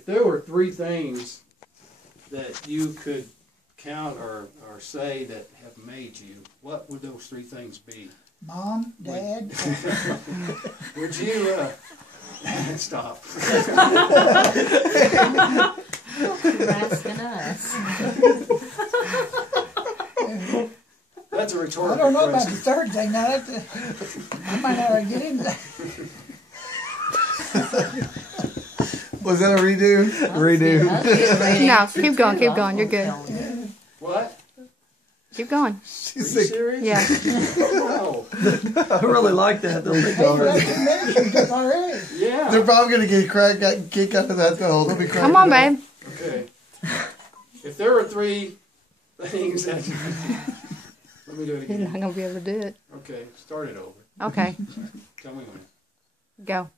If there were three things that you could count or say that have made you, what would those three things be? Mom, Dad. Would you, stop. You're asking us. That's a rhetorical I don't know about question. the third thing. Now I might not get into that. Was that a redo? Redo. No, keep going, keep going. You're good. What? Keep going. Are She's you sick. serious? Yeah. No. I really like that. They'll Hey, you got two ministries already. Yeah. They're probably going to get a kick out of that though. They'll be crying. Come on, babe. Okay. If there were three things that... Let me do it You're again. not going to be able to do it. Okay, start it over. Okay, Tell me when. go.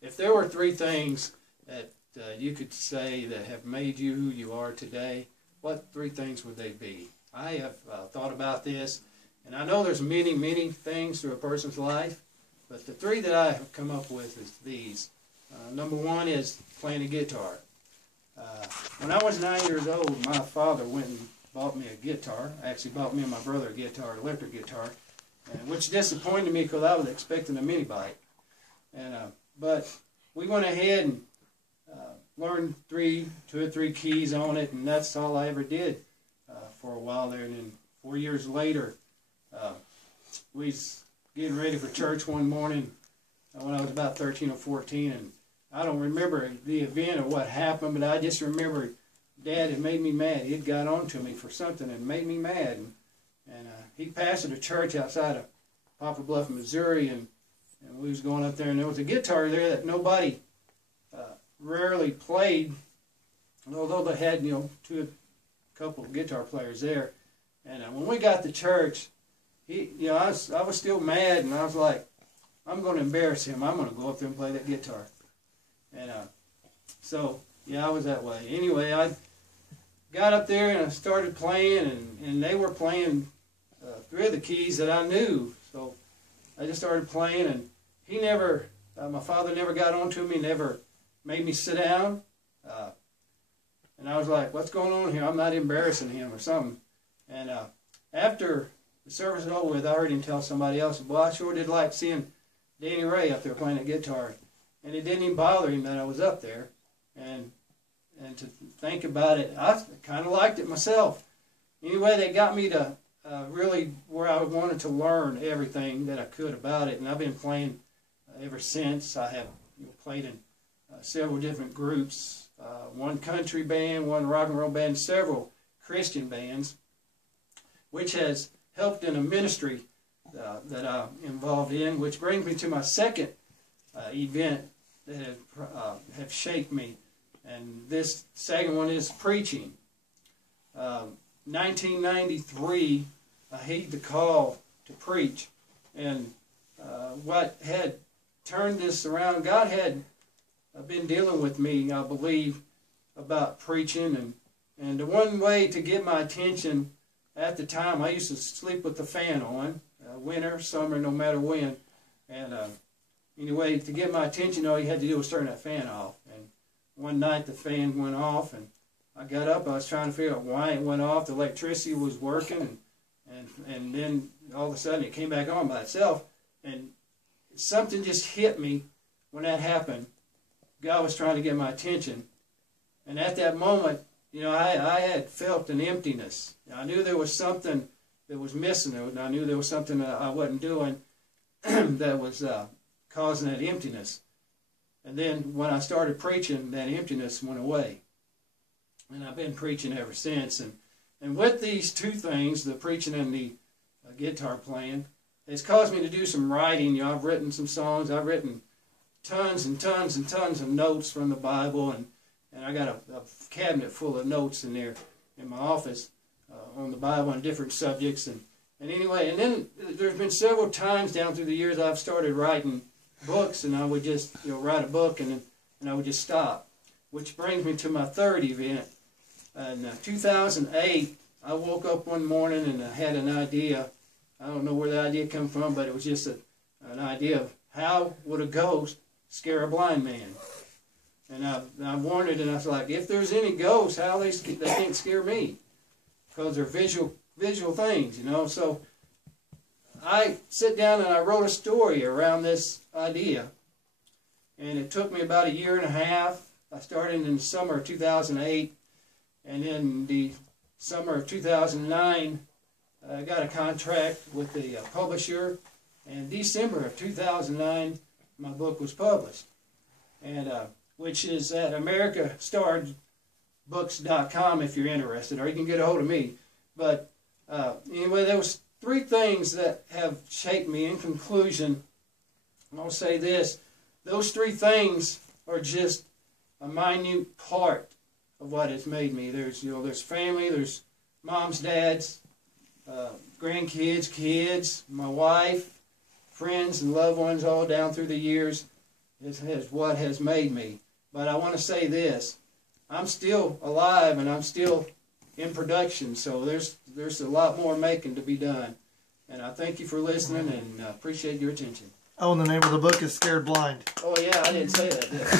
If there were three things that you could say that have made you who you are today, what three things would they be? I have thought about this, and I know there's many, many things through a person's life, but the three that I have come up with is these. Number one is playing a guitar. When I was 9 years old, my father went and bought me a guitar. Actually bought me and my brother a guitar, an electric guitar, which disappointed me because I was expecting a mini bike. But we went ahead and learned two or three keys on it, and that's all I ever did for a while there. And then 4 years later, we was getting ready for church one morning when I was about 13 or 14, and I don't remember the event or what happened, but I just remember Dad had made me mad. He had got on to me for something and made me mad. And he pastored a church outside of Poplar Bluff, Missouri, and we was going up there, and there was a guitar there that nobody rarely played, although they had, a couple of guitar players there. And when we got to church, I was still mad, and I was like, I'm going to embarrass him. I'm going to go up there and play that guitar. And so, yeah, I was that way. Anyway, I got up there and I started playing, and they were playing three of the keys that I knew. So I just started playing, and he never, my father never got on to me, never made me sit down. And I was like, what's going on here? I'm not embarrassing him or something. And after the service was over with, I heard him tell somebody else, boy, I sure did like seeing Danny Ray up there playing that guitar. And it didn't even bother him that I was up there. And to think about it, I kind of liked it myself. Anyway, they got me to really where I wanted to learn everything that I could about it. And I've been playing ever since. I have played in several different groups, one country band, one rock and roll band, several Christian bands, which has helped in a ministry that I'm involved in, which brings me to my second event that have shaped me. And this second one is preaching. 1993, I heeded the call to preach. And what had turned this around, God had been dealing with me, I believe, about preaching. And the one way to get my attention at the time, I used to sleep with the fan on, winter, summer, no matter when. And anyway, to get my attention, all you had to do was turn that fan off. And one night the fan went off, and I got up. I was trying to figure out why it went off. The electricity was working, and then all of a sudden it came back on by itself. And something just hit me when that happened. God was trying to get my attention. And at that moment, I had felt an emptiness. I knew there was something that was missing. I knew there was something that I wasn't doing that was causing that emptiness. And then when I started preaching, that emptiness went away. And I've been preaching ever since. And with these two things, the preaching and the guitar playing, it's caused me to do some writing. I've written some songs. I've written tons and tons and tons of notes from the Bible. And I got a cabinet full of notes in there in my office on the Bible on different subjects. And anyway, and then there's been several times down through the years I've started writing books, and I would just write a book and I would just stop. Which brings me to my third event. In 2008, I woke up one morning and I had an idea. I don't know where the idea came from, but it was just an idea of how would a ghost scare a blind man. And I warned it, and I was like, if there's any ghosts, how they can't scare me, because they're visual things, you know. So I sit down and I wrote a story around this idea, and it took me about 1.5 years. I started in the summer of 2008, and in the summer of 2009, I got a contract with the publisher, and December of 2009, my book was published, and which is at americastardbooks.com if you're interested, or you can get a hold of me. But anyway, there was 3 things that have shaped me. In conclusion, I'll say this: those 3 things are just a minute part of what has made me. There's family, there's moms, dads, grandkids, kids, my wife, friends, and loved ones all down through the years is what has made me. But I want to say this: I'm still alive and I'm still in production, so there's a lot more making to be done. And I thank you for listening, and appreciate your attention. Oh, and the name of the book is Scared Blind. Oh yeah, I didn't say that, did I?